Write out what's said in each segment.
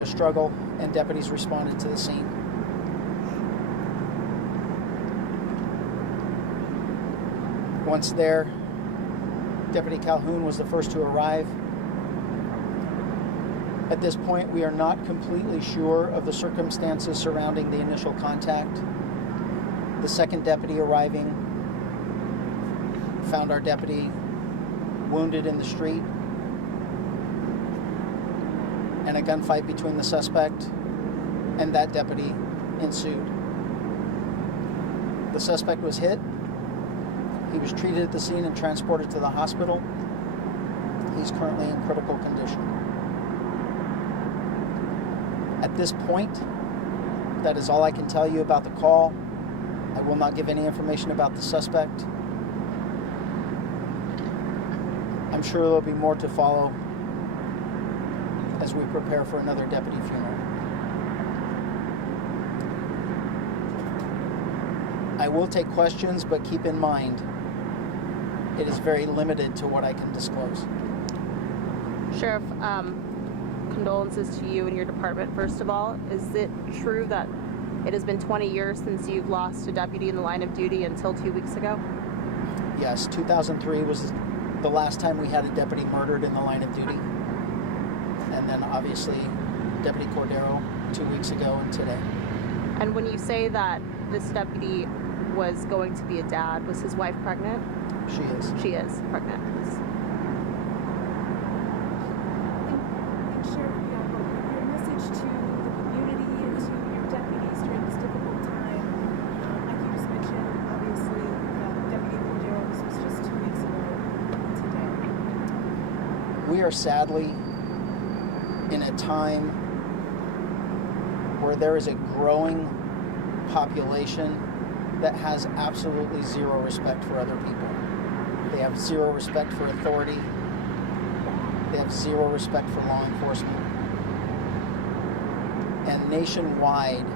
a struggle, and deputies responded to the scene. Once there, Deputy Calhoun was the first to arrive. At this point, we are not completely sure of the circumstances surrounding the initial contact. The second deputy arriving found our deputy wounded in the street, and a gunfight between the suspect and that deputy ensued. The suspect was hit. He was treated at the scene and transported to the hospital. He's currently in critical condition. At this point, that is all I can tell you about the call. I will not give any information about the suspect. I'm sure there'll be more to follow as we prepare for another deputy funeral. I will take questions, but keep in mind, it is very limited to what I can disclose. Sheriff, condolences to you and your department, first of all. Is it true that it has been 20 years since you've lost a deputy in the line of duty until 2 weeks ago? Yes, 2003 was the last time we had a deputy murdered in the line of duty. And then obviously Deputy Cordero 2 weeks ago and today. And when you say that this deputy was going to be a dad, was his wife pregnant? She is. She is pregnant. And Sheriff Bianco, your message to the community and to your deputies during this difficult time, like you just mentioned, obviously, Deputy Cordero, this was just 2 weeks ago today. We are sadly in a time where there is a growing population that has absolutely zero respect for other people. They have zero respect for authority. They have zero respect for law enforcement. And nationwide,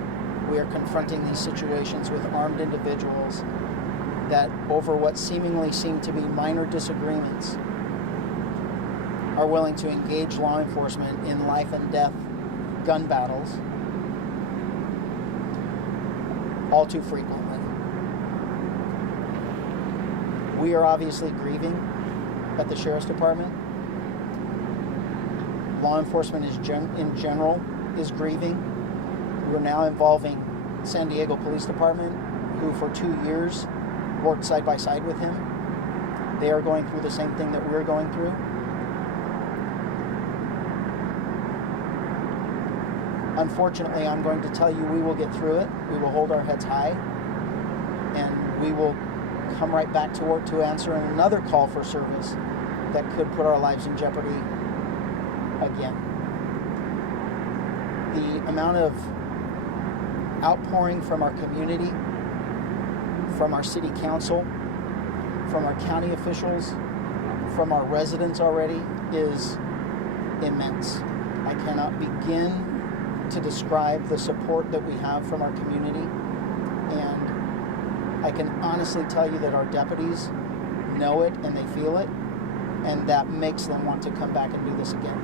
we are confronting these situations with armed individuals that, over what seemingly seem to be minor disagreements, are willing to engage law enforcement in life and death gun battles all too frequently. We are obviously grieving at the Sheriff's Department. Law enforcement in general is grieving. We're now involving San Diego Police Department, who for 2 years worked side by side with him. They are going through the same thing that we're going through. Unfortunately, I'm going to tell you, we will get through it. We will hold our heads high, and we will come right back to work to answer another call for service that could put our lives in jeopardy again. The amount of outpouring from our community, from our city council, from our county officials, from our residents already is immense. I cannot begin to describe the support that we have from our community, and I can honestly tell you that our deputies know it and they feel it, and that makes them want to come back and do this again.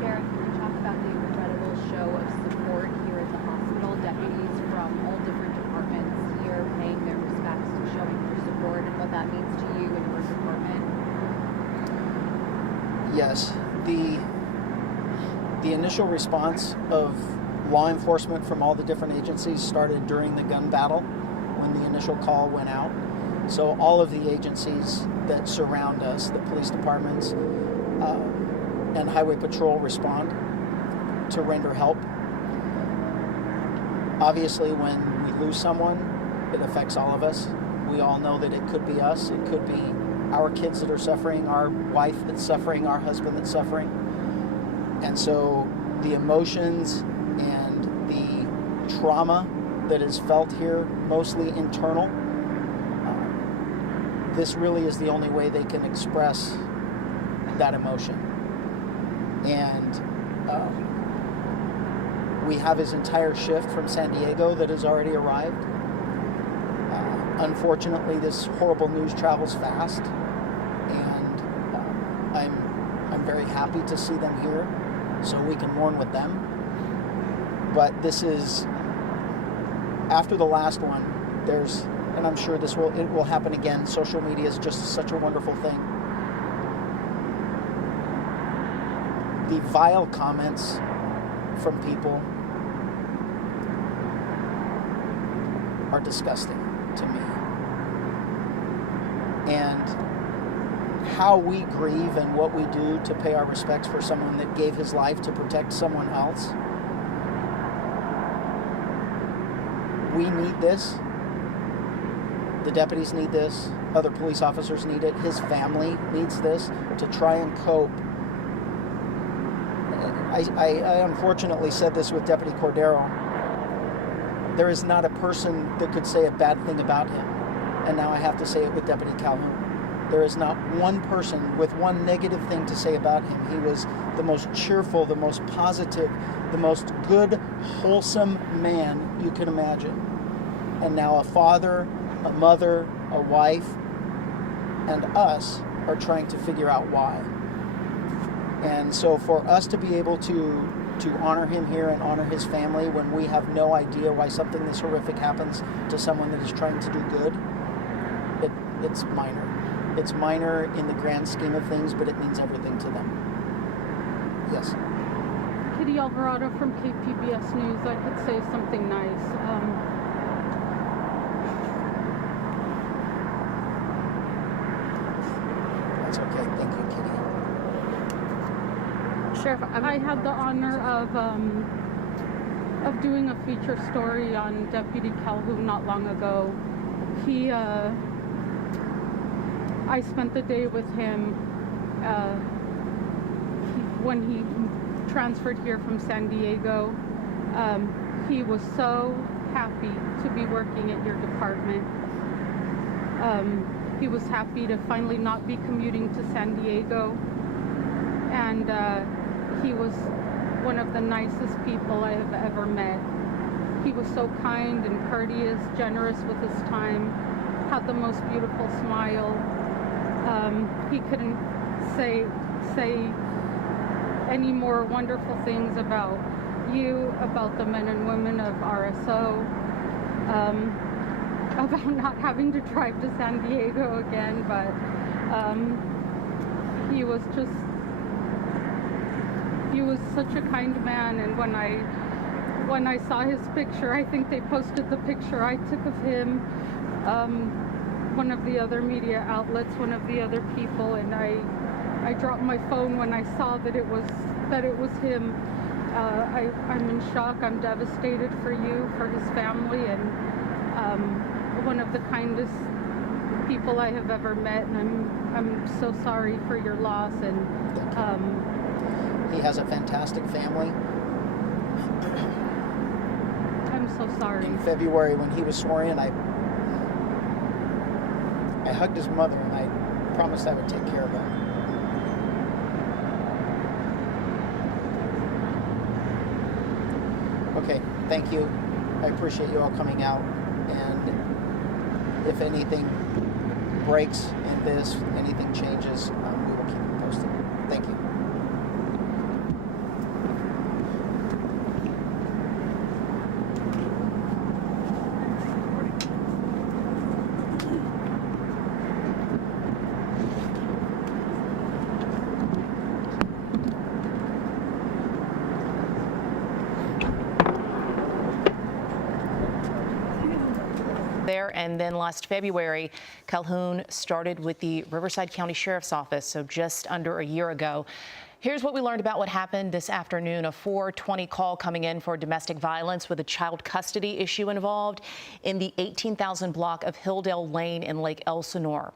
Sheriff, can you talk about the incredible show of support here at the hospital? Deputies from all different departments here paying their respects, showing their support, and what that means to you and your department? Yes, the initial response of law enforcement from all the different agencies started during the gun battle when the initial call went out. So all of the agencies that surround us, the police departments and highway patrol, respond to render help. Obviously, when we lose someone, it affects all of us. We all know that it could be us. It could be our kids that are suffering, our wife that's suffering, our husband that's suffering. And so the emotions and the trauma that is felt here, mostly internal, this really is the only way they can express that emotion. And we have his entire shift from San Diego that has already arrived. Unfortunately, this horrible news travels fast, and I'm very happy to see them here. so we can mourn with them. But this is, after the last one, and I'm sure it will happen again. Social media is just such a wonderful thing. The vile comments from people are disgusting to me. And how we grieve and what we do to pay our respects for someone that gave his life to protect someone else. We need this. The deputies need this. Other police officers need it. His family needs this to try and cope. I unfortunately said this with Deputy Cordero. There is not a person that could say a bad thing about him. And now I have to say it with Deputy Calhoun. There is not one person with one negative thing to say about him. He was the most cheerful, the most positive, the most good, wholesome man you can imagine. And now a father, a mother, a wife, and us are trying to figure out why. And so for us to be able to honor him here and honor his family when we have no idea why something this horrific happens to someone that is trying to do good, it's minor. It's minor in the grand scheme of things, but it means everything to them. Yes. Kitty Alvarado from KPBS News. I could say something nice. That's okay. Thank you, Kitty. Sheriff, I had the honor of doing a feature story on Deputy Calhoun not long ago. I spent the day with him when he transferred here from San Diego. He was so happy to be working at your department. He was happy to finally not be commuting to San Diego. And he was one of the nicest people I have ever met. He was so kind and courteous, generous with his time, had the most beautiful smile. He couldn't say any more wonderful things about you, about the men and women of RSO, about not having to drive to San Diego again, but he was such a kind man. And when I saw his picture, I think they posted the picture I took of him, one of the other media outlets, one of the other people, and I dropped my phone when I saw that it was him. I'm in shock. I'm devastated for you, for his family, and one of the kindest people I have ever met. And I'm so sorry for your loss. And he has a fantastic family. I'm so sorry. In February, when he was sworn in, I hugged his mother and I promised I would take care of her. Okay, thank you. I appreciate you all coming out. And if anything breaks in this, anything changes, we will keep you posted. Thank you. There, and then last February, Calhoun started with the Riverside County Sheriff's Office, so just under a year ago. Here's what we learned about what happened this afternoon. A 420 call coming in for domestic violence with a child custody issue involved in the 18,000 block of Hilldale Lane in Lake Elsinore.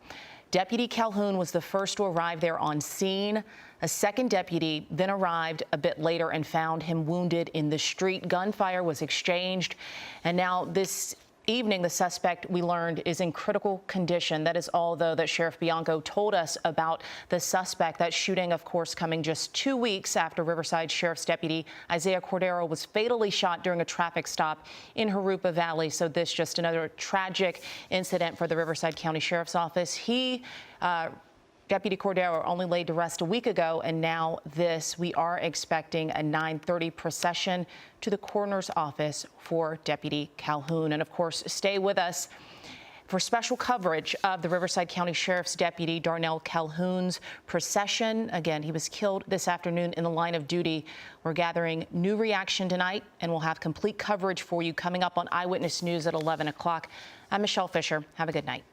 Deputy Calhoun was the first to arrive there on scene. A second deputy then arrived a bit later and found him wounded in the street. Gunfire was exchanged, and now this evening, the suspect, we learned, is in critical condition. That is all, though, that Sheriff Bianco told us about the suspect. That shooting, of course, coming just 2 weeks after Riverside Sheriff's Deputy Isaiah Cordero was fatally shot during a traffic stop in Jurupa Valley. So this just another tragic incident for the Riverside County Sheriff's Office. He Deputy Cordero only laid to rest a week ago, and now this. We are expecting a 9:30 procession to the coroner's office for Deputy Calhoun. And of course, stay with us for special coverage of the Riverside County Sheriff's Deputy Darnell Calhoun's procession. Again, he was killed this afternoon in the line of duty. We're gathering new reaction tonight, and we'll have complete coverage for you coming up on Eyewitness News at 11 o'clock. I'm Michelle Fisher. Have a good night.